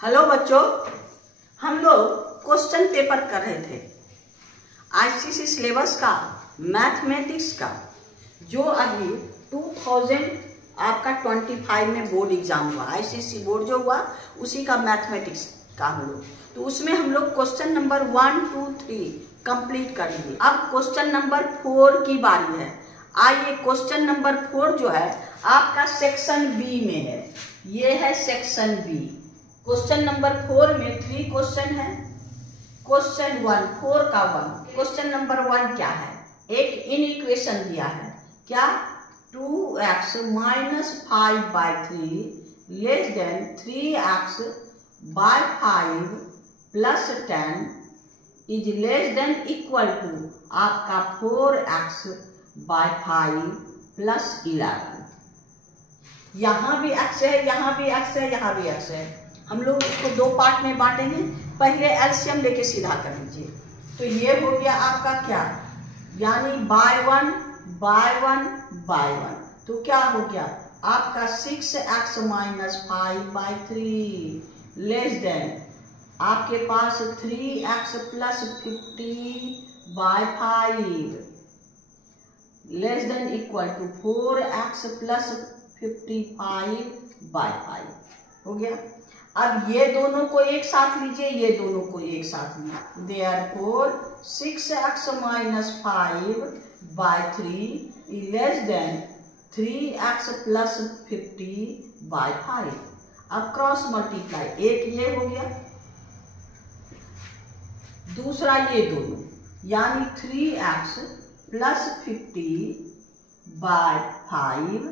Hello बच्चों, हम लोग क्वेश्चन पेपर कर रहे थे आईसीएसई सिलेबस का मैथमेटिक्स का, जो अभी 2000 आपका 25 में बोर्ड एग्जाम हुआ, आईसीएसई बोर्ड जो हुआ उसी का मैथमेटिक्स का हम लोग, तो उसमें हम लोग क्वेश्चन नंबर 1, 2, 3 कंप्लीट कर लिए। अब क्वेश्चन नंबर 4 की बारी है। आइए, क्वेश्चन नंबर 4 जो है आपका सेक्शन बी में है। ये है सेक्शन बी। क्वेश्चन नंबर 4 में 3 क्वेश्चन है। क्वेश्चन 1, 4 का 1। क्वेश्चन नंबर 1 क्या है? एक इन इक्वेशन दिया है, क्या 2x minus 5/3 less than 3x by 5 plus 10 is less than equal to आपका 4x बाय 5 प्लस 11। यहाँ भी x है, यहाँ भी x है, यहाँ भी x है। हम लोग इसको 2 पार्ट में बांटेंगे। पहले एलसीएम लेके सीधा कर लीजिए। तो ये हो गया आपका क्या, यानी बाय 1 बाय 1 बाय 1, तो क्या हो गया आपका 6x माइनस 5/3 लेस देन आपके पास 3x plus 50/5 less than equal to 4x plus 55/5 हो गया। अब ये दोनों को एक साथ लीजिए, ये दोनों को एक साथ लीजिए। Therefore 6x minus 5/3 less than 3x plus 50/5। अब क्रॉस मल्टीप्लाई, एक ये हो गया, दूसरा ये दोनों, यानी 3x plus 50/5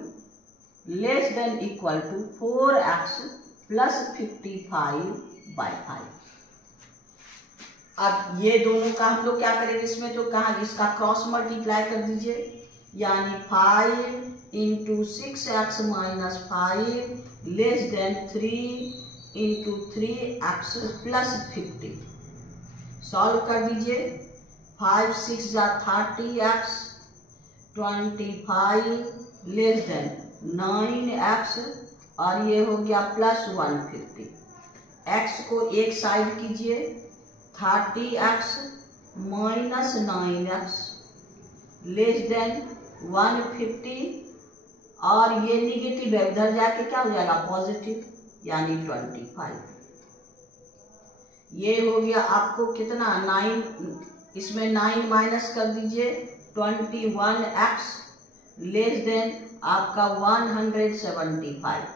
less than equal to 4x plus 55/5। अब ये दोनों का हम लोग क्या करेंगे इसमें, तो कहा इसका क्रॉस मल्टीप्लाई कर दीजिए, यानी 5 into 6x minus 5 less than 3 into 3x plus 50। Solve कर दीजिए। 5 6 जा 30x 25 लेस देन 9x और ये हो गया प्लस 150। x को एक साइड कीजिए, 30x minus 9x less than 150 और ये निगेटिव है, उधर जाके क्या हो जाएगा पॉजिटिव, यानी 25। ये हो गया आपको कितना 9, इसमें 9 माइनस कर दीजिए, 21x लेस देन आपका 175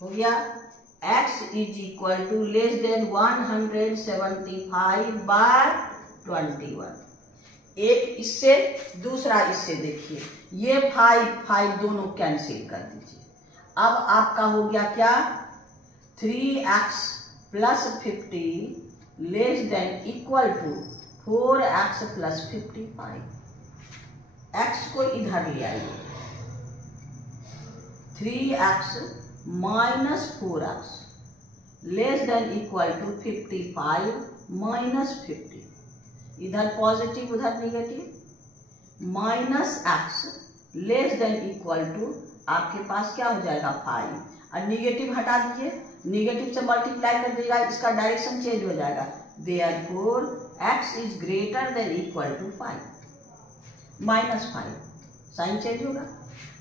हो गया। x is equal to less than 175/21। एक इससे, दूसरा इससे। देखिए ये 5 दोनों कैंसिल कर दीजिए। अब आपका हो गया क्या, 3x plus 50 less than equal to 4x plus 55। x को इधर ले आइए, 3x minus 4x less than equal to 55 minus 50, इधर पॉजिटिव उधर negative, minus x less than equal to आपके पास क्या हो जाएगा 5, और निगेटिव हटा दीजिए, निगेटिव से मल्टीप्लाई कर देगा, इसका डायरेक्शन चेंज हो जाएगा। Therefore x is greater than equal to 5 minus 5, sign change होगा।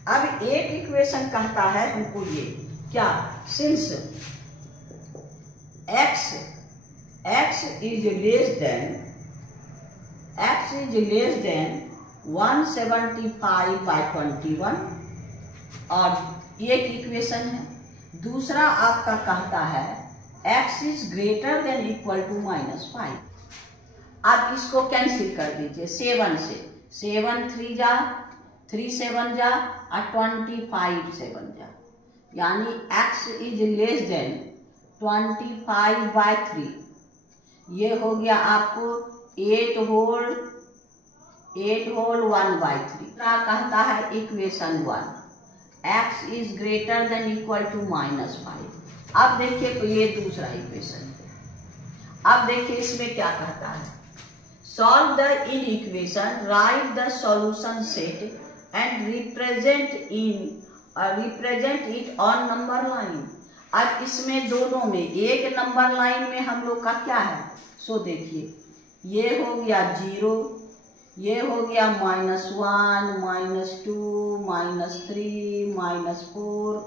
अब एक इक्वेशन कहता है हमको ये क्या, since x is less than 175/21 और एक इक्वेशन है। दूसरा आपका कहता है x is greater than equal to -5। आप इसको कैंसिल कर दीजिए 7 से, 7 3 जा 3 7 जा और 25 7 जा, यानी x इज लेस देन 25/3। ये हो गया आपको 8 होल 1/3। क्या कहता है equation 1, x is greater than equal to -5। अब देखिए, तो ये दूसरा इक्वेशन है। अब देखिए इसमें क्या कहता है, solve the in equation, right the solution set and represent it on number line. अब इसमें दोनों में एक नंबर लाइन में हम लोग का क्या है, सो देखिए ये हो गया 0, ये हो गया -1, -2, -3, -4।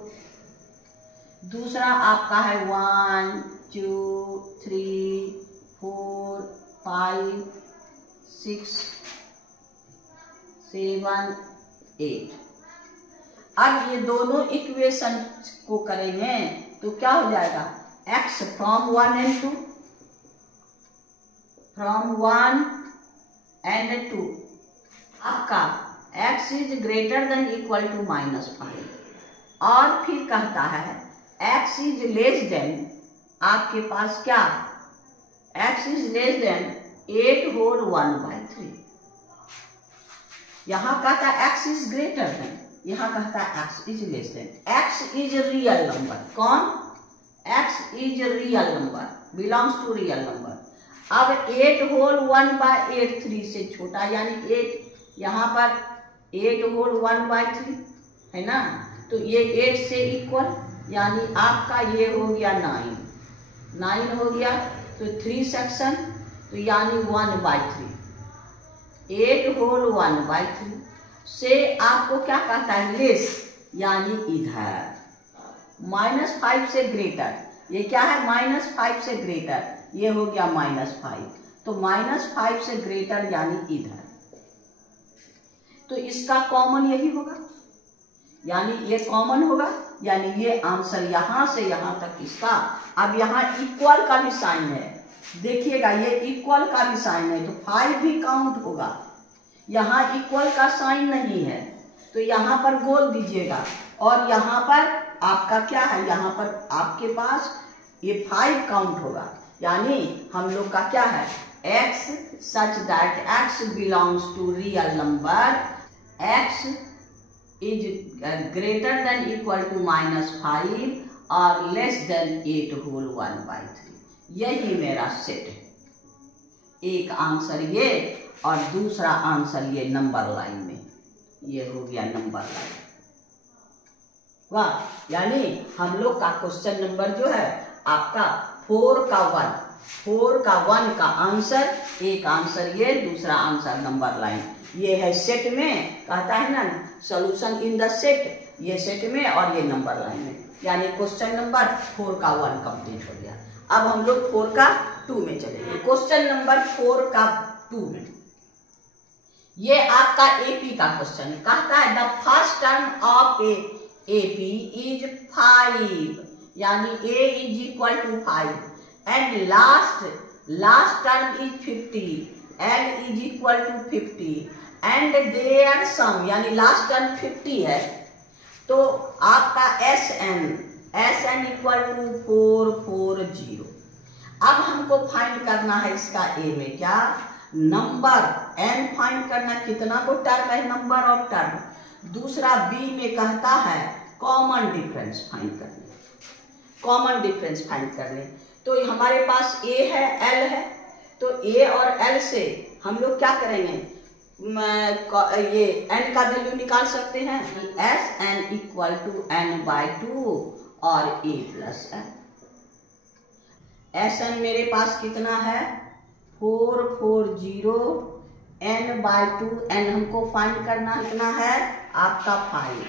दूसरा आपका है 1 2 3 4 5 6 7 8। अब ये दोनों इक्वेशन को करेंगे तो क्या हो जाएगा, x from 1 and 2, from 1 and 2 आपका x is greater than equal to -5 और फिर कहता है x इज लेस देन, आपके पास क्या, x is less than 8 whole 1/3। यहां कहता है x इज ग्रेटर देन, यहां कहता है x is less than. x is real number, कौन, x is real number, belongs to real number. अब 8 होल 1/3 से छोटा, यानी 8 यहाँ पर 8 होल 1/3 है ना, तो ये 8 से इक्वल, यानी आपका ये हो गया 9 हो गया, तो 3 सेक्शन, तो यानी 1/3। 8 होल 1/3 से आपको क्या कहता है, लेस, यानी इधर। -5 से ग्रेटर, ये क्या है, -5 से ग्रेटर, ये हो गया -5, तो -5 से ग्रेटर यानी इधर। तो इसका कॉमन यही होगा, यानी ये कॉमन होगा, यानी ये आंसर यहां से यहां तक इसका। अब यहाँ इक्वल का भी साइन है, देखिएगा ये इक्वल का भी साइन है, तो 5 भी काउंट होगा। यहाँ इक्वल का साइन नहीं है तो यहाँ पर बोल दीजिएगा, और यहाँ पर आपका क्या है, यहाँ पर आपके पास ये 5 काउंट होगा, यानी हम लोग का क्या है, x such that x belongs to real number, x is greater than equal to -5 और लेस देन 8 होल 1/3। यही मेरा सेट है, एक आंसर ये और दूसरा आंसर ये नंबर लाइन में, ये हो गया नंबर लाइन। वाह, यानी हम लोग का क्वेश्चन नंबर जो है आपका 4 का 1 का आंसर, एक आंसर ये, दूसरा आंसर नंबर लाइन। ये है सेट में, कहता है ना सॉल्यूशन इन द सेट, ये सेट में और ये नंबर लाइन में, यानी क्वेश्चन नंबर 4 का 1 कंप्लीट हो गया। अब हम लोग 4 का 2 में चलेंगे। क्वेश्चन नंबर 4 का 2 में ये आपका एपी का क्वेश्चन है, कहता है the first term of AP is 5, यानी a is equal to 5 and last term is 50, l is equal to 50 and their sum, यानी लास्ट टर्म 50 है, तो आपका SN इक्वल टू 440। अब हमको फाइंड करना है इसका ए में क्या, नंबर n फाइंड करना, कितना को टर्म है, नंबर ऑफ टर्म। दूसरा बी में कहता है कॉमन डिफरेंस फाइंड करने, कॉमन डिफरेंस फाइंड करने। तो हमारे पास a है, l है, तो a और l से हम लोग क्या करेंगे, ये n का वैल्यू निकाल सकते हैं, SN इक्वल टू n/2 और a प्लस n। SN मेरे पास कितना है 440, n/2, n हमको फाइंड करना कितना है आपका 5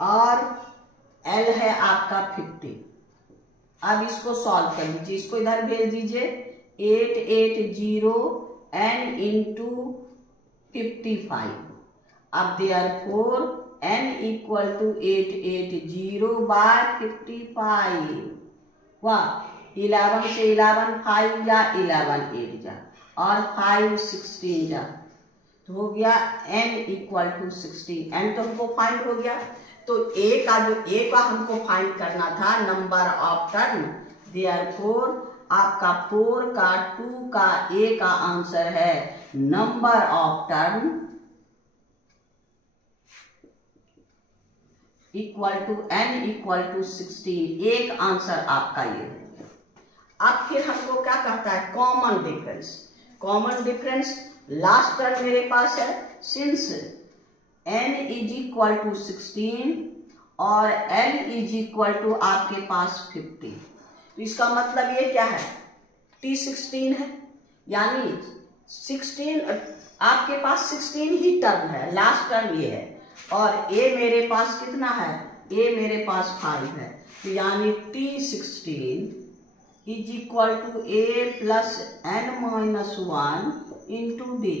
और l है आपका 50। अब इसको सॉल्व कर लीजिए, इसको इधर भेज दीजिए, 880 n इंटू 55। अब देयरफॉर n इक्वल टू 880/55। वाह, 11 से 11 5 जा, 11 8 जा और 5 16 जा, तो हो गया n इक्वल टू 16। n तो हमको फाइंड हो गया, तो a का हमको फाइंड करना था नंबर ऑफ टर्म। देयरफॉर आपका 4 का 2 का a का आंसर है number of term equal to n equal to 16। एक आंसर आपका ये है। अब फिर हमको क्या कहता है, common difference. Common difference last term मेरे पास है, since n is equal to 16 और L इज इक्वल टू आपके पास 50। तो इसका मतलब ये क्या है, T16 है, यानी 16 आपके पास 16 ही टर्म है, लास्ट टर्म ये है, और A मेरे पास कितना है, A मेरे पास 5 है, तो यानी T16 is equal to A plus N minus 1 into D।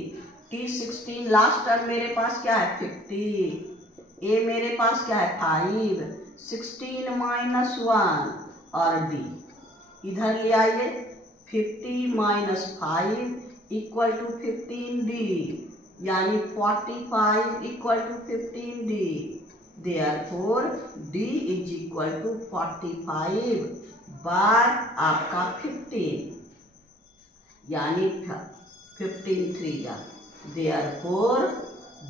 T16 last term मेरे पास क्या है 50, A मेरे पास क्या है 5, 16 माइनस 1 और D इधर ले आइए, 50 माइनस 5 इक्वल टू 15D, यानी 45 equal to 15D। Therefore D is equal to 45 by आपका 15, यानी 15 3 जा। Therefore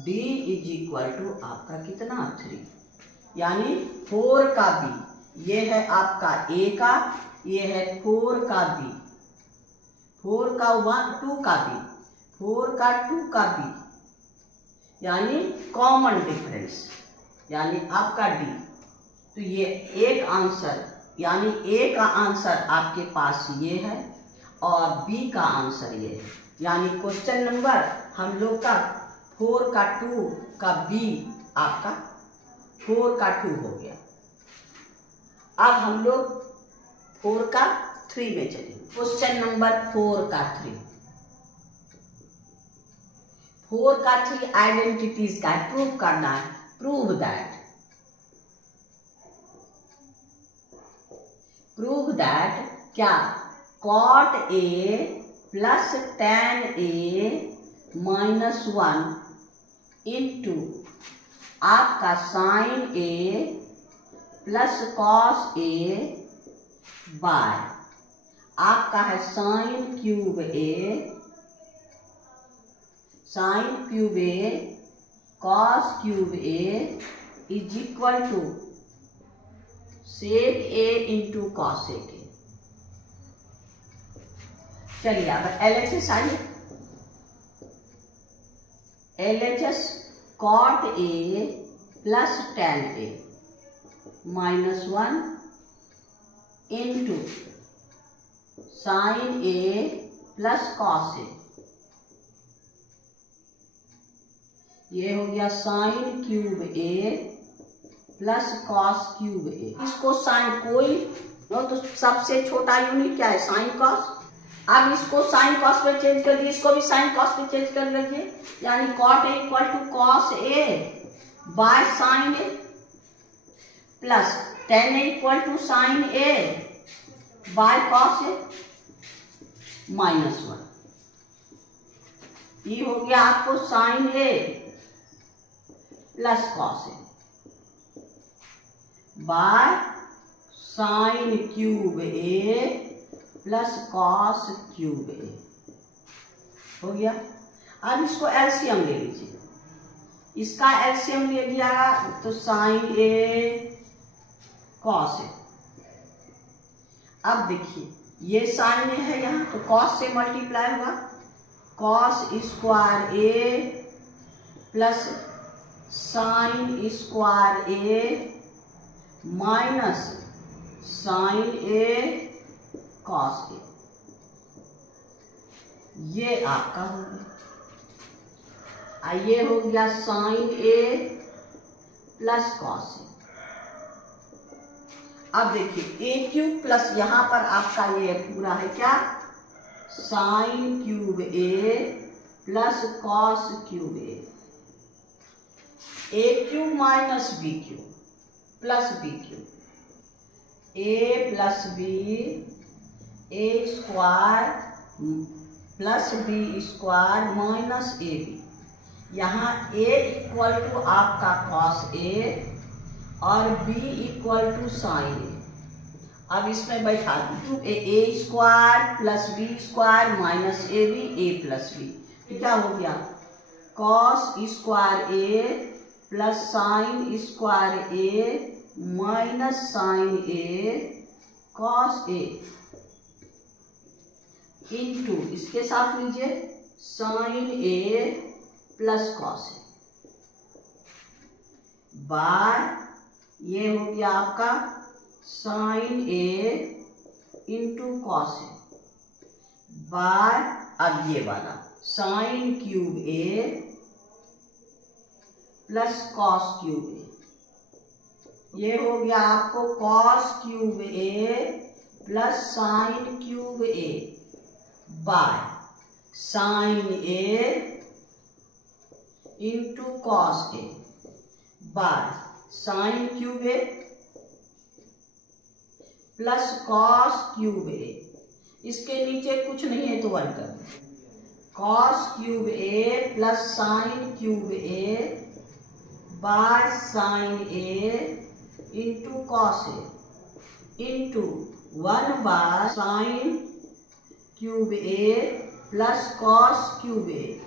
D is equal to आपका कितना 3, यानी 4 का B, ये है आपका A का, ये है 4 का B, 4 का 1 2 का B, 4 का 2 का B, यानी कॉमन डिफरेंस, यानी आपका D। तो ये एक आंसर, यानी A का आंसर आपके पास ये है और B का आंसर ये है, यानी क्वेश्चन नंबर हम लोग का 4 का 2 का B आपका 4 का 2 हो गया। अब हम लोग 4 का 3 में चलेंगे। क्वेश्चन नंबर 4 का 3, 4 का 3 आइडेंटिटीज का प्रूव करना है। प्रूव दैट क्या, cot A plus tan A minus 1 into आपका sin A plus cos A by आपका है sin cube A cos cube A is equal to sec A into cosec A। चलिए अब LHS आइए, LHS cot A plus tan A minus 1 into sin A plus cos A, ये हो गया sin cube A plus cos cube A। इसको sine कोई तो सबसे छोटा यूनिट क्या है साइन कॉस, अब इसको साइन कॉस पे चेंज कर दिए, इसको भी साइन कॉस पे चेंज कर दीजिए, यानी cot A equal to cos A by sin A plus tan A equal to sin A by cos A minus 1। ये हो गया आपको sin A plus cos A by sin cube A plus cos cube A हो गया। अब इसको LCM ले लीजिए, इसका एलसीएम ले लिया तो sin A cos A। अब देखिए ये साइन है यहाँ, तो cos से मल्टीप्लाई होगा, cos square A plus sine square A minus sine A cos A, ये आपका हो गया। ये हो गया sine A plus cos A। अब देखिए A क्यूब प्लस यहाँ पर आपका ये पूरा है क्या, sine cube A plus cos cube A cube minus B cube plus B cube, A plus B A square plus B square minus AB, यहाँ A इक्वल टू आपका cos A और B equal to sine A। अब इसमें बैठा दी A square plus B square minus AB A plus B, क्या हो गया cos square A plus sine square A minus sine A cos A into इसके साथ लीजिए sine A plus cos A by ये हो गया आपका sine A into cos A by, अब ये वाला sine cube A plus cos cube A, ये हो गया आपको cos cube A plus sine cube A by sine A into cos A by sine cube A plus cos cube A. इसके नीचे कुछ नहीं है तो वन कर दो। Cos cube A plus sine cube A by sine A into cos A into 1 by sine cube A plus cos cube A.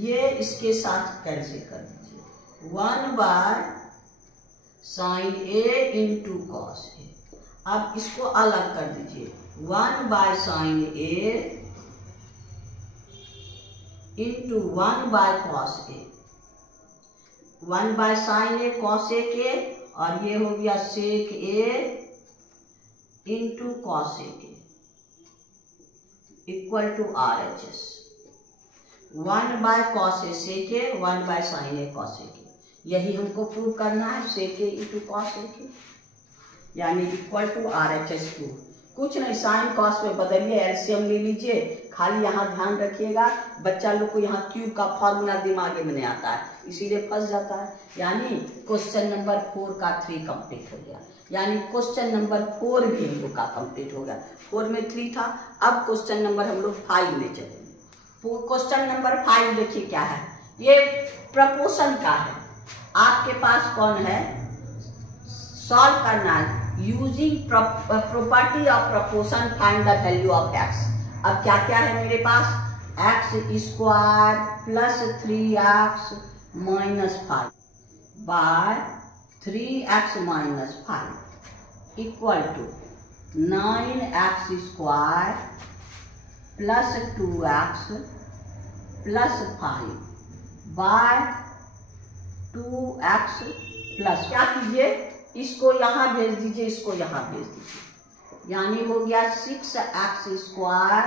ये इसके साथ कैंसिल कर दीजिए। 1 by sine A into cos A. अब इसको अलग कर दीजिए। 1 by sine A into 1 by cos A. 1 by sine A cos A के, और ये हो गया सेक ए इंटू कॉस ए के equal to RHS। 1 by cos A sec A, 1 by sine A cos A के। यही हमको प्रूव करना है, सेक ए इंटू कॉस ए के, यानी इक्वल टू RHS प्रूव। कुछ नहीं, साइन कॉस में बदलिए, एलसीएम ले लीजिए। खाली यहाँ ध्यान रखिएगा, बच्चा लोग को यहाँ क्यूब का फॉर्मूला दिमाग में नहीं आता है, इसीलिए फंस जाता है। यानी क्वेश्चन नंबर 4 का 3 कंप्लीट हो गया, यानी क्वेश्चन नंबर 4 भी हम लोग का कंप्लीट हो गया। 4 में 3 था, अब क्वेश्चन नंबर हम लोग 5 में चलेंगे। क्वेश्चन नंबर 5 देखिए क्या है, ये प्रपोर्शन का है। आपके पास कौन है, सॉल्व करना है। Using property of proportion find the value of x. अब क्या क्या है मेरे पास, x square plus 3x minus 5 by 3x minus 5 equal to 9x square plus 2x plus 5 by 2x plus. क्या कीजिए, इसको यहां भेज दीजिए, इसको यहां भेज दीजिए, यानी हो गया 6x square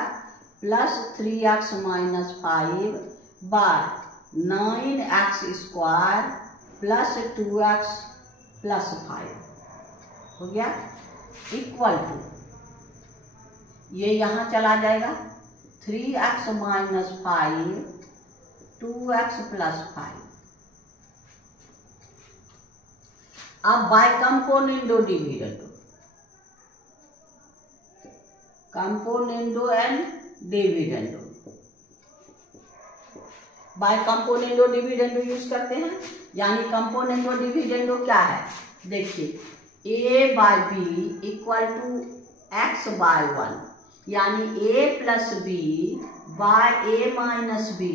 plus 3x minus 5 by 9x square plus 2x plus 5 हो गया इक्वल टू, ये यहां चला जाएगा 3x माइनस 5 2x प्लस 5। अब by componendo dividendo, componendo and dividendo, by componendo dividendo use करते हैं। यानी कंपोनेंडो डिविडेंडो क्या है, देखिए a by B equal to x by 1, यानी a plus B by a minus B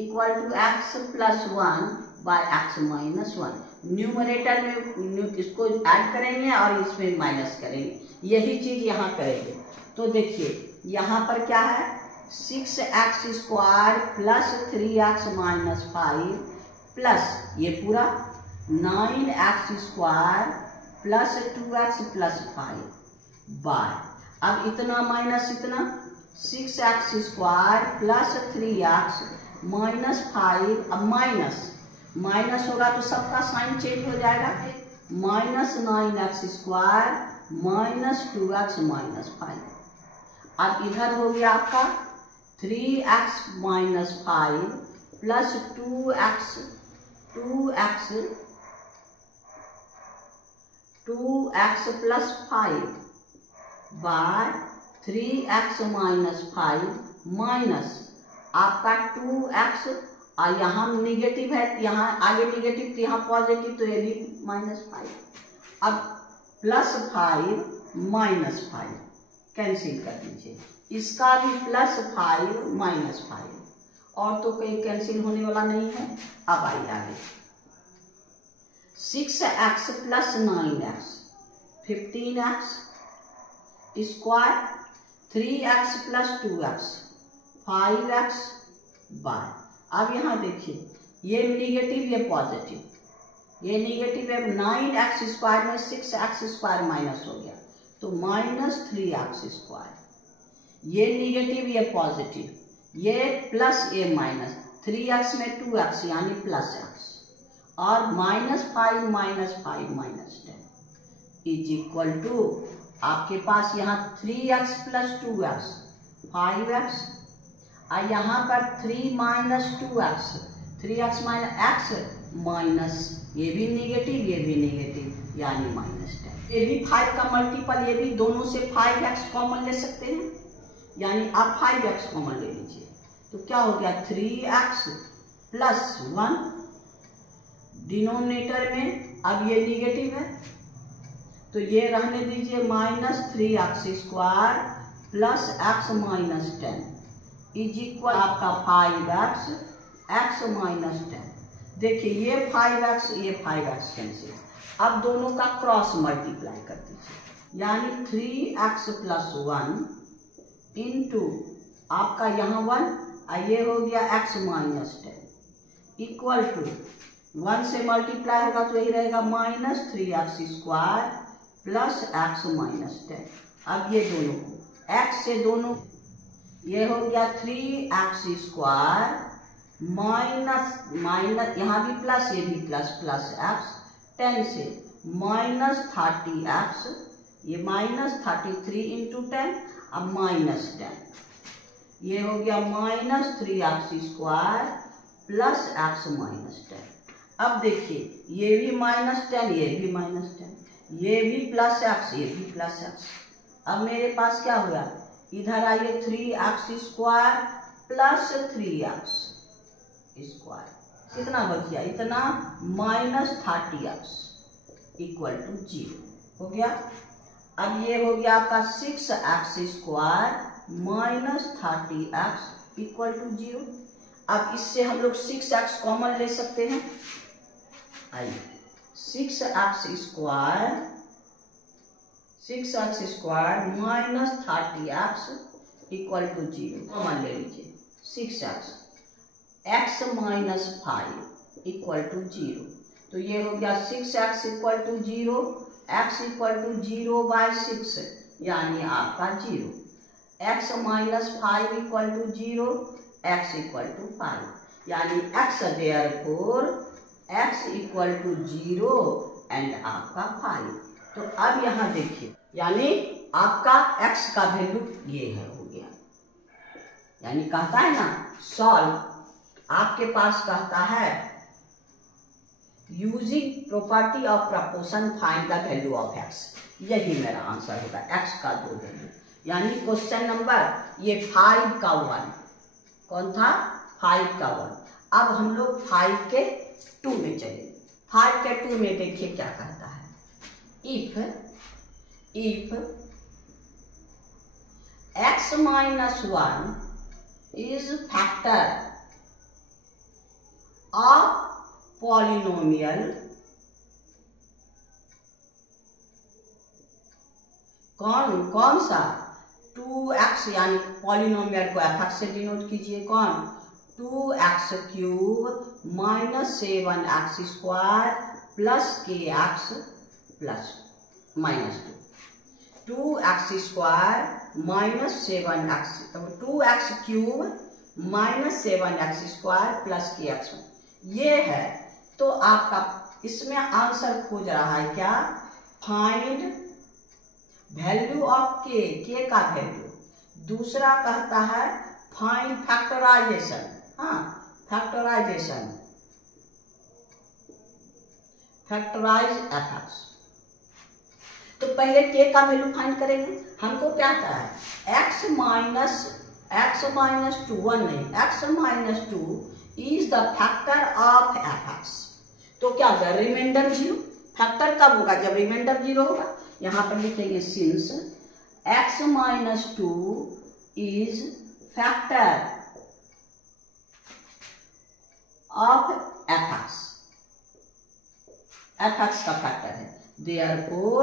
equal to x plus 1 by x minus 1। Numerator में इसको add करेंगे और इसमें माइनस करेंगे, यही चीज यहाँ करेंगे। तो देखिए यहाँ पर क्या है, 6x square plus 3x minus 5 plus ये पूरा 9x square plus 2x plus 5 bye, अब इतना माइनस इतना 6x square plus 3x minus 5, अब माइनस होगा तो सबका साइन चेंज हो जाएगा, minus 9x square minus 2x minus 5। अब इधर हो गया आपका 3x minus 5 plus 2x plus 5 by 3x minus 5 minus आपका 2x, और यहाँ निगेटिव है, यहाँ आगे निगेटिव तो यहाँ पॉजिटिव, तो ये भी माइनस 5। अब प्लस 5 माइनस 5 कैंसिल कर दीजिए, इसका भी प्लस 5 माइनस 5, और तो कहीं कैंसिल होने वाला नहीं है। अब आइए आगे, 6x plus 9x 15x square 3x plus 2x 5x bye, अब यहाँ देखिए ये निगेटिव ये पॉजिटिव, ये निगेटिव है, 9x² में 6x² माइनस हो गया तो -3x²। ये निगेटिव ये पॉजिटिव, ये प्लस ये माइनस, 3x में 2x यानी +x, और -5 -5 -10 इज इक्वल टू आपके पास यहाँ 3x + 2x 5x, और यहाँ पर 3 - 2x 3x - x माइनस ये भी नेगेटिव यानी -10। ये भी 5 का मल्टीपल, ये भी दोनों से 5x कॉमन ले सकते हैं, यानी आप 5x कॉमन ले लीजिए तो क्या हो गया 3x + 1 डिनोमिनेटर में। अब ये निगेटिव है तो ये रहने दीजिए -3x² + x - 10 इज इक्वल आपका 5x x - 10। देखिए ये 5x ये 5x कैंसिल, अब दोनों का क्रॉस मल्टीप्लाई कर दीजिए, यानी 3x + 1 इंटू आपका यहाँ 1 ये हो गया x - 10 इक्वल टू 1 से मल्टीप्लाई होगा तो यही रहेगा -3x² + x - 10। अब ये दोनों को x से दोनों, ये हो गया 3x² माइनस यहाँ भी प्लस ये भी प्लस x 10 से -30x, ये -33 इंटू 10 अब -10, ये हो गया -3x² + x - 10। अब देखिए ये भी -10 ये भी -10, ये भी +x ये भी +x। अब मेरे पास क्या हुआ, इधर आइए 3x² + 3x² कितना बच गया, इतना -30x इक्वल टू 0 हो गया। अब ये हो गया आपका 6x² -30x इक्वल टू 0। अब इससे हम लोग 6x कॉमन ले सकते हैं, आइए 6x² -30x equal to 0 common ले लीजिए, 6x x - 5 इक्वल टू 0, तो ये हो गया 6x equal to 0, x equal to 0/6 यानी आपका 0, x - 5 equal to 0, x equal to 5 यानी x therefore x equal to 0 and आपका 5। तो अब यहाँ देखिए, यानी आपका x का वैल्यू ये है हो गया, यानी कहता है ना सॉल्व, आपके पास कहता है using property of proportion find the value of x, यही मेरा आंसर होगा, x का 2 वैल्यू। यानी क्वेश्चन नंबर ये 5 का 1 कौन था, 5 का 1। अब हम लोग 5 के 2 में चले, 5 के 2 में देखिए क्या कहता है, if x - 1 is factor of polynomial कौन सा 2x, यानी पॉलिनोमियल को f से डिनोट कीजिए, कौन 2x³ -7x² + kx + -2, 2x² -7x, 2x³ -7x² + kx, ये है। तो आपका इसमें आंसर खोज रहा है क्या, फाइंड वैल्यू ऑफ के का वैल्यू। दूसरा कहता है फाइंड फैक्टराइजेशन, फैक्टराइज fx। तो पहले के का वैल्यू फाइंड करेंगे, हमको क्या कहता है x - 2 1 नहीं, x - 2 is the factor of fx। तो क्या होगा, रिमाइंडर 0, फैक्टर कब होगा, जब रिमाइंडर 0 होगा। यहां पर लिखेंगे since x - 2 is factor of fx, fx का फैक्टर है, therefore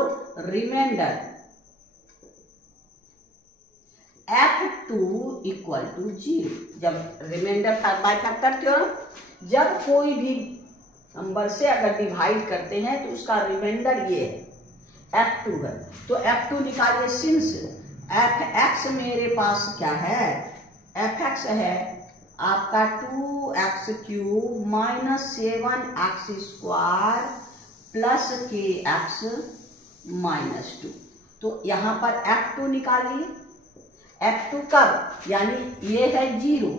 remainder f2 equal to 0। जब रिमाइंडर बाय फैक्टर क्यों, जब कोई भी नंबर से अगर डिवाइड करते हैं तो उसका रिमाइंडर ये है F2 है। तो F2 निकालिए। सिंस Fx मेरे पास क्या है, Fx है आपका 2x³ minus 7x² plus kx minus 2। तो यहाँ पर F2 निकालिए। F2 कब, यानी ये है 0,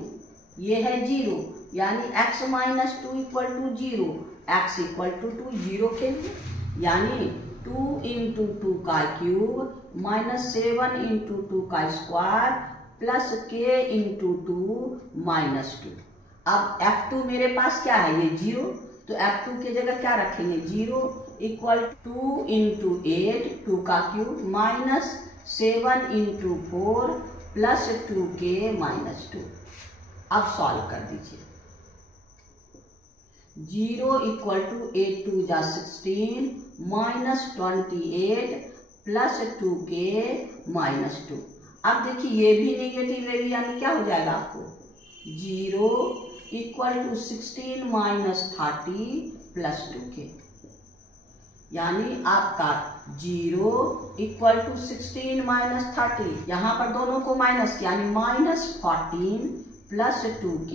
ये है 0, यानी x minus 2 equal to 0, x equal to 2 0 के लिए, यानी 2 इंटू 2 का क्यूब माइनस 7 इंटू 2 का square plus k into 2 minus 2। अब F2 मेरे पास क्या है, ये 0, तो F2 की जगह क्या रखेंगे, 0 इक्वल 2 इंटू 8 2 का cube minus 7 into 4 plus 2k minus 2। अब सॉल्व कर दीजिए। 0 इक्वल टू 8 2 जा 16 माइनस 28 प्लस 2k माइनस 2। अब देखिए ये भी नेगेटिव रहेगी, यानी क्या हो जाएगा आपको 0 equal to 16 minus 30 plus 2k, यानी आपका 0 इक्वल टू 16 माइनस 30, यहाँ पर दोनों को माइनस किया, यानी माइनस 14 प्लस 2k,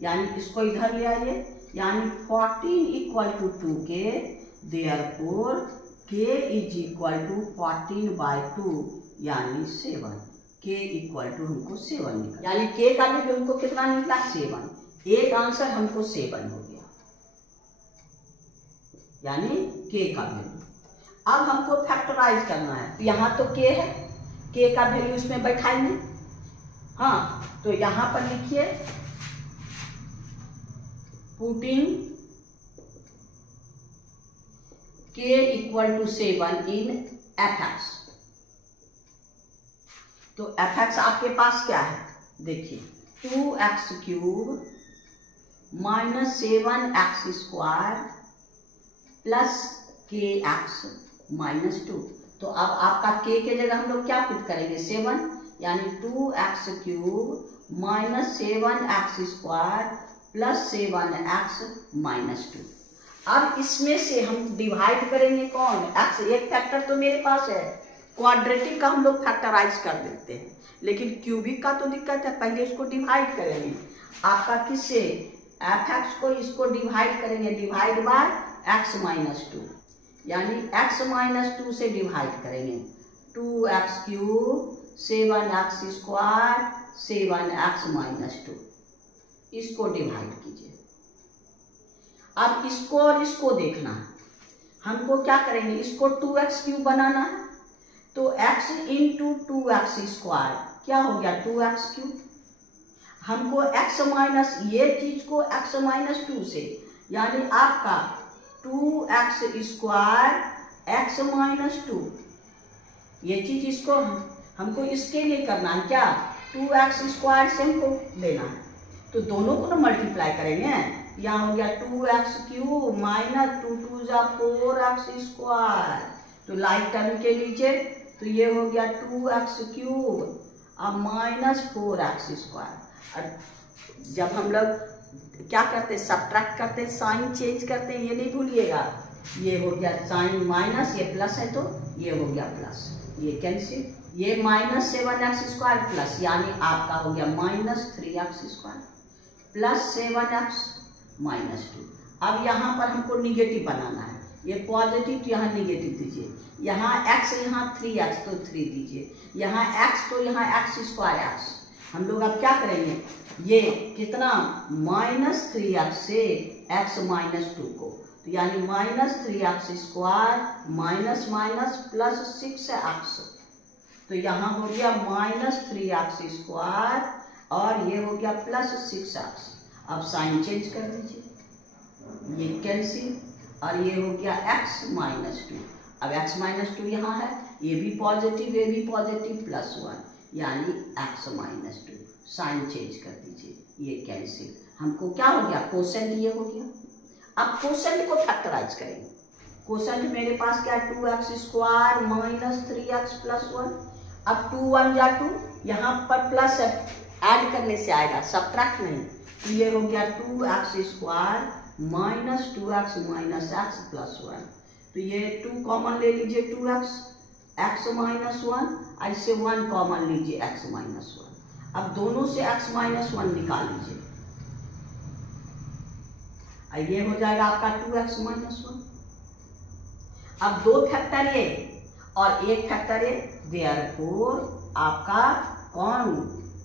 यानी इसको इधर ले आइए, यानी 14 equal to 2k, therefore k is equal to 14/2 यानी 7। k इक्वल टू हमको 7 निकला, यानी k का वैल्यू हमको कितना निकला 7। एक आंसर हमको 7 हो गया, यानी k का वैल्यू। अब हमको फैक्टराइज करना है, यहाँ तो k है, k का वैल्यू इसमें बैठाएंगे। हाँ, तो यहाँ पर लिखिए putting k equal to 7 in fx। तो fx आपके पास क्या है, देखिए 2x³ minus 7x² plus kx minus 2। तो अब आपका k के जगह हम लोग क्या पुट करेंगे 7, यानी 2x³ minus 7x² plus 7x minus 2। अब इसमें से हम डिवाइड करेंगे कौन, x। एक फैक्टर तो मेरे पास है, क्वाड्रेटिक का हम लोग फैक्टराइज कर देते हैं, लेकिन क्यूबिक का तो दिक्कत है, पहले इसको डिवाइड करेंगे। आपका किससे, fx को इसको डिवाइड करेंगे, डिवाइड बाय x माइनस 2, यानी x माइनस 2 से डिवाइड करेंगे। 2x³ 7x² 7x माइनस 2, इसको डिवाइड कीजिए। अब इसको और इसको देखना है, हमको क्या करेंगे, इसको 2x³ बनाना है, तो x इंटू 2x² क्या हो गया 2x³। हमको x माइनस, ये चीज को x माइनस 2 से, यानी आपका 2x² x माइनस 2, ये चीज इसको हमको इसके लिए करना है क्या, 2x² से हमको देना है, तो दोनों को ना मल्टीप्लाई करेंगे। यहाँ हो गया 2x³ माइनस 2 2 जा 4x², तो लाइक टर्म के नीचे, तो ये हो गया 2x³ अब माइनस 4x²। और जब हम लोग क्या करते, सब्ट्रैक्ट करते, साइन चेंज करते हैं, ये नहीं भूलिएगा। ये हो गया साइन माइनस, ये प्लस है तो ये हो गया प्लस, ये कैंसिल, ये माइनस 7x² प्लस, यानी आपका हो गया minus 3x² plus 7x minus 2। अब यहाँ पर हमको निगेटिव बनाना है, ये पॉजिटिव तो यहाँ निगेटिव दीजिए, यहाँ x यहाँ 3x तो 3 दीजिए, यहाँ x तो यहाँ x²। हम लोग अब क्या करेंगे, ये कितना माइनस 3x से x माइनस 2 को, तो यानी minus 3x² minus minus plus 6x, तो यहाँ हो गया माइनस 3x² और ये हो गया प्लस 6x। अब साइन चेंज कर दीजिए, ये कैंसिल, और ये हो गया x माइनस 2। अब x माइनस 2 यहाँ है, ये भी पॉजिटिव, ये भी पॉजिटिव, प्लस 1 यानी x माइनस 2। साइन चेंज कर दीजिए, ये कैंसिल, हमको क्या हो गया कोसेंट, ये हो गया। अब कोसेंट को फैक्टराइज करेंगे। कोसेंट मेरे पास क्या है 2x² माइनस 3x प्लस 1। अब 2 1 जा 2, यहाँ पर प्लस है, ऐड करने से आएगा, सब्ट्रैक्ट नहीं। ये हो गया 2x² -2x minus x plus 1। तो ये 2 कॉमन ले लीजिए, 2x x माइनस 1, ऐसे 1 कॉमन लीजिए x माइनस 1। अब दोनों से x माइनस 1 निकाल लीजिए, ये हो जाएगा आपका 2x माइनस 1। अब 2 फैक्टर ये और 1 फैक्टर ये, देयरफॉर आपका कौन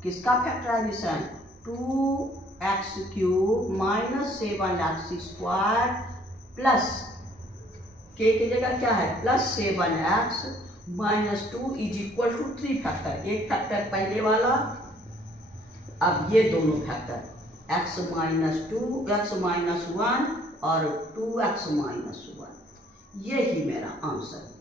किसका factorization, 2x cube minus 7x square plus k की जगह क्या है plus 7x minus 2 is equal to 3 factor. एक फैक्टर पहले वाला, अब ये दोनों factor x minus 2 x minus 1 और 2x माइनस 1, ये ही मेरा आंसर है।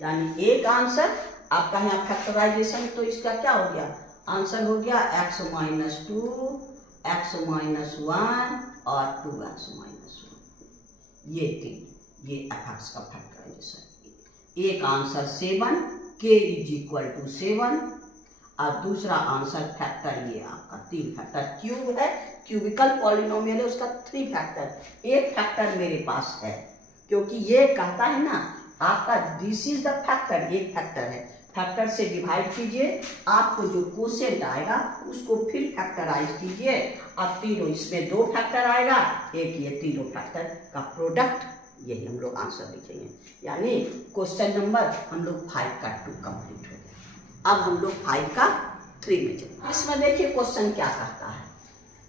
यानी एक आंसर आपका यहाँ फैक्टराइजेशन, तो इसका क्या हो गया, आंसर हो गया x माइनस 2 x माइनस 1 और 2x माइनस 1। ये तीन, ये fx का फैक्टराइजेशन। एक answer 7 k is equal to 7 और दूसरा आंसर फैक्टर ये आपका 3 फैक्टर। क्यूब है, क्यूबिकल पॉलिनोमियल है, उसका 3 फैक्टर। एक फैक्टर मेरे पास है क्योंकि ये कहता है ना आपका दिस इज द फैक्टर, एक फैक्टर है। फैक्टर से डिवाइड कीजिए, आपको जो क्वोशिएंट आएगा उसको फिर फैक्टराइज कीजिए, अब तीनों इसमें 2 फैक्टर आएगा, एक ये तीनों फैक्टर का प्रोडक्ट, यही हम लोग आंसर लिखेंगे। यानी क्वेश्चन नंबर हम लोग 5 का 2 कंप्लीट हो गया। अब हम लोग 5 का 3 में चलते। इसमें देखिए क्वेश्चन क्या कहता है,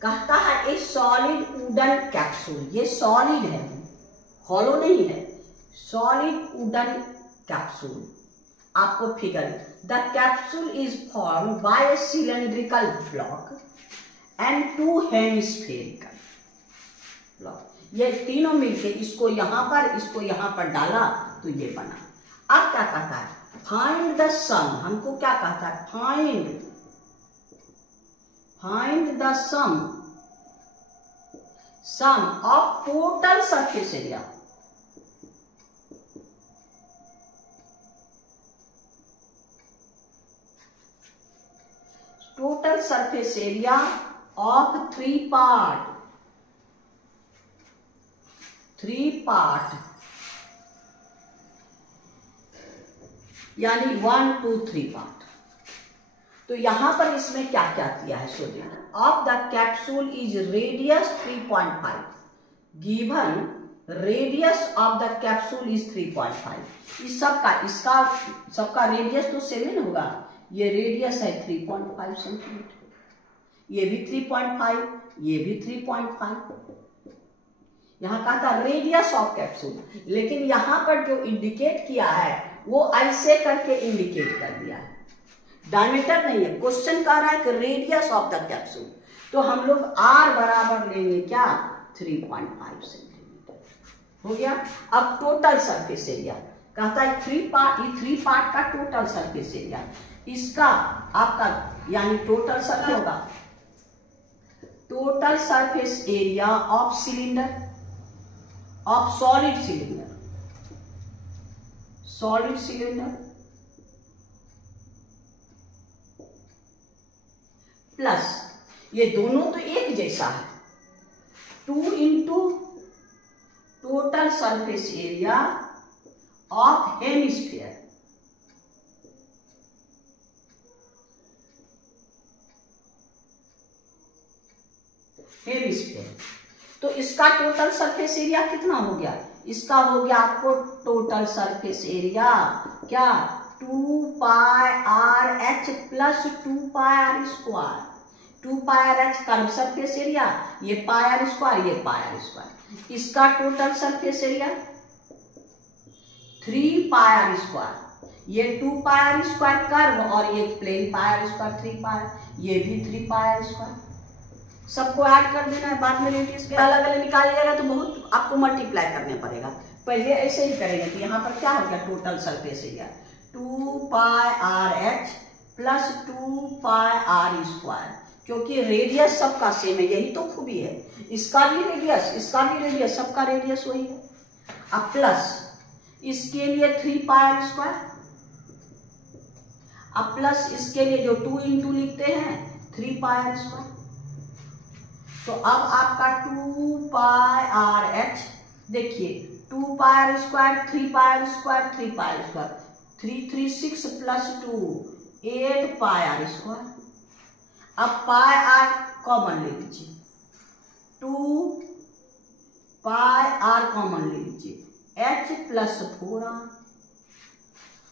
कहता है ए सॉलिड वुडन कैप्सूल, ये सॉलिड है, हॉलो नहीं है, सॉलिड वुडन कैप्सूल। आपको figure, the capsule is form by A cylindrical block and 2 hemispherical block. ये तीनों मिलके इसको यहां पर डाला तो ये बना। अब क्या कहता है, फाइंड द सम, हमको क्या कहता है, find the sum of total surface area, total surface area of 3 part यानी 1 2 3 पार्ट। तो यहां पर इसमें क्या क्या किया है सोचिए, of the capsule is radius 3.5, given radius of the capsule is 3.5। इस इसका सबका रेडियस तो सेम ही होगा, ये रेडियस है 3.5 सेंटीमीटर, ये भी 3.5, ये भी 3.5। यहां कहा था रेडियस ऑफ कैप्सूल, लेकिन यहां पर जो इंडिकेट किया है वो ऐसे करके इंडिकेट कर दिया है, डायमीटर नहीं है। क्वेश्चन कह रहा है कि रेडियस ऑफ द कैप्सूल, तो हम लोग r बराबर लेंगे क्या 3.5 सेंटीमीटर हो गया। अब टोटल सरफेस एरिया कहता है 3 पार्ट का टोटल सरफेस एरिया, इसका आपका यानी टोटल सरफेस होगा, total surface area of cylinder, of solid cylinder plus ये दोनों तो एक जैसा है, 2 into total surface area of hemisphere, तो इसका टोटल सरफेस एरिया कितना हो गया, इसका हो गया आपको टोटल सरफेस एरिया क्या 2 pi r h plus 2 pi r square, 2 pi r h curve surface area, ये पाई आर स्क्वायर, ये पाई आर स्क्वायर। इसका total surface area 3 pi r square, ये 2 पाई आर स्क्वायर कर्व और ये plane pi r square 3 pi, ये भी 3 pi r square. सबको add कर देना है, बाद में रेडियस के अलग अलग निकाल लिएगा तो बहुत आपको मल्टीप्लाई करने पड़ेगा, पहले ऐसे ही करेंगे। तो यहाँ पर क्या हो गया total surface area 2 pi r h plus 2 pi r square, क्योंकि रेडियस सबका सेम है, यही तो खूबी है, इसका भी रेडियस, इसका भी रेडियस, सबका रेडियस वही है। अब प्लस इसके लिए 3 पाई आर स्क्वायर, अब प्लस इसके लिए जो 2 इंटू लिखते हैं 3 पाई आर स्क्वायर। तो तो अब आपका 2 पाई आर एच, देखिए 2 pi r square, 3 pi r square, 3 pi r square, 3 3 6 plus 2 8 pi r square. अब पाई आर कॉमन ले लीजिए, 2 पाई आर कॉमन ले लीजिए, h प्लस 4r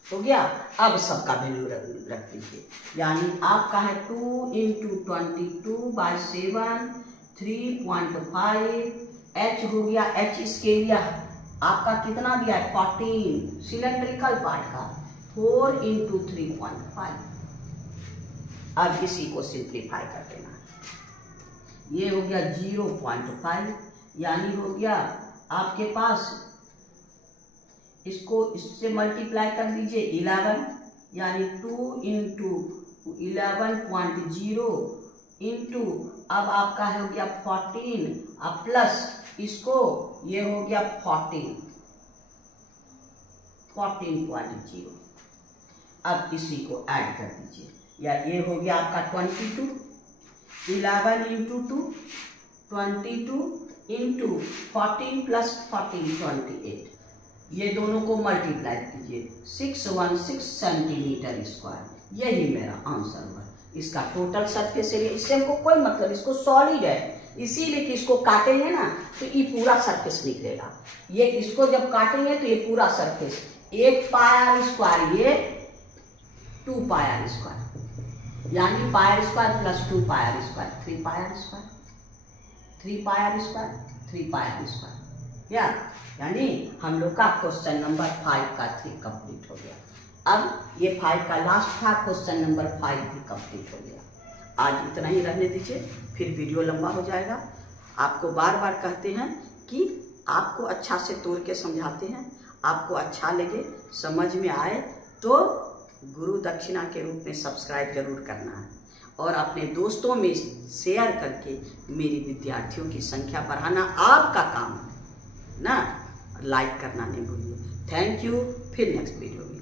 हो गया। अब सबका वैल्यू रख दीजिए, यानी आपका है 2 इंटू 22/7 3.5, h हो गया, h इसके एरिया आपका कितना दिया है 14 सिलेंड्रिकल पार्ट का, 4 इंटू 3.5। अब इसी को सिंप्लीफाई कर देना, ये हो गया 0.5, यानी हो गया आपके पास, इसको इससे मल्टीप्लाई कर दीजिए 11, यानी 2 इंटू 11.0 इंटू अब आपका हो गया 14, अब प्लस इसको ये हो गया 14.0। अब इसी को ऐड कर दीजिए, या ये हो गया आपका 22, 11 इंटू 2 22 इंटू 14 प्लस 14 28, ये दोनों को मल्टीप्लाई कीजिए 616 सेंटीमीटर स्क्वायर, यही मेरा आंसर हुआ। इसका टोटल सरफेस एरिया, इससे हमको कोई मतलब, इसको सॉलिड है इसीलिए कि इसको काटेंगे ना तो ये पूरा सरफेस निकलेगा। ये इसको जब काटेंगे तो ये पूरा सरफेस 1 पाई आर स्क्वायर, ये 2 पाई आर स्क्वायर, यानी pi r square plus 2 pi r square 3 pi r square, 3 pi r square 3 pi r square, यानी हम लोग का क्वेश्चन नंबर 5 का 3 कंप्लीट हो गया। अब ये 5 का लास्ट था, क्वेश्चन नंबर 5 भी कंप्लीट हो गया। आज इतना ही रहने दीजिए, फिर वीडियो लंबा हो जाएगा। आपको बार बार कहते हैं कि आपको अच्छा से तोड़ के समझाते हैं, आपको अच्छा लगे समझ में आए तो गुरु दक्षिणा के रूप में सब्सक्राइब जरूर करना है, और अपने दोस्तों में शेयर करके मेरी विद्यार्थियों की संख्या बढ़ाना आपका काम है ना। लाइक करना नहीं भूलिए। थैंक यू, फिर नेक्स्ट वीडियो में।